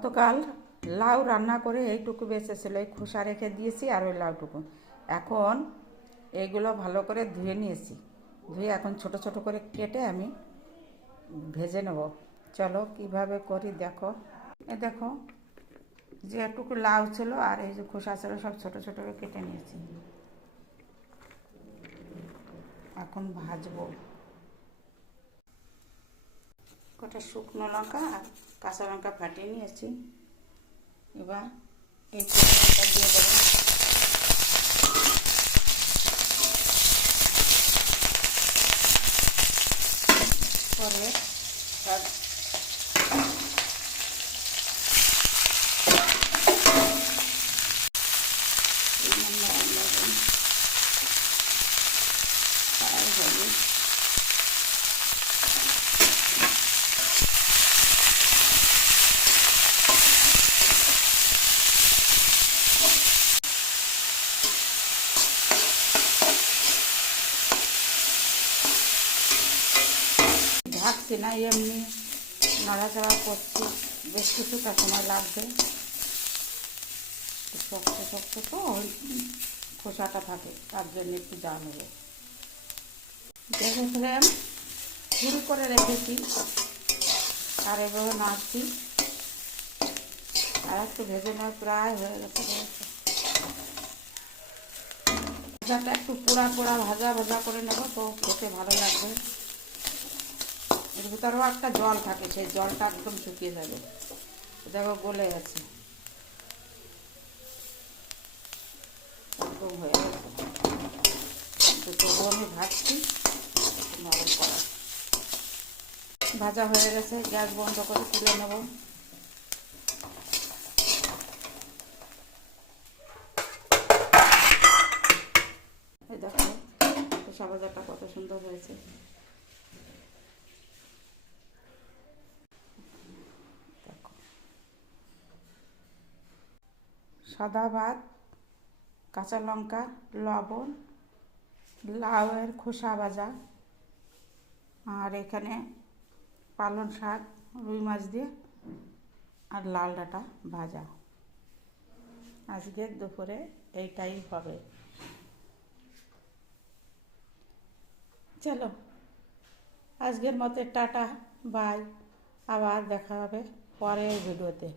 গতকাল লাউ রান্না করে এইটুকু বেঁচেছিল, এই খোসা রেখে দিয়েছি আর ওই লাউটুকু। এখন এইগুলো ভালো করে ধুয়ে নিয়েছি, ধুয়ে এখন ছোট ছোট করে কেটে আমি ভেজে নেব। চলো কিভাবে করি দেখো। দেখো যে একটুকু লাউ ছিল আর এই যে খোসা ছিল সব ছোট ছোট করে কেটে নিয়েছি। এখন ভাজবো। কটা শুকনো লঙ্কা আর কাঁচা লঙ্কা ফাটিয়ে নিয়েছি। এবার এই লঙ্কা দিয়ে দেবো। পরে তার ঢাকছি না, এমনি নাড়াচাড়া করছি, বেশ কিছুটা সময় লাগবে। শক্ত শক্ত তো ওই খোসাটা থাকে, তার জন্য একটু জাল হবে। দেখেছিলাম শুরু করে রেখেছি আর এভাবে নাড়ছি আর একটু ভেজে নেওয়া প্রায় হয়ে গেছে। ভাজাটা একটু পোড়া পোড়া ভাজা ভাজা করে নেবো, তো খেতে ভালো লাগবে। এর ভিতরেও একটা জল থাকে, সেই জলটা একদম শুকিয়ে যাবে। দেখো গলে গেছে, একদম হয়ে গেছে। তো তবু আমি ভাজছি নরম করা। ভাজা হয়ে গেছে, গ্যাস বন্ধ করে তুলে নেব। এই দেখো খোসা ভাজাটা কত সুন্দর হয়েছে। দেখো সাদা ভাত, কাঁচা লঙ্কা, লবণ, লাউয়ের খোসা ভাজা, আর এখানে পালং শাক রুই মাছ দিয়ে আর লাল ডাঁটা ভাজা। আজকের দুপুরে এইটাই হবে। চলো আজকের মতো টাটা, বাই। আবার দেখা হবে পরের ভিডিওতে।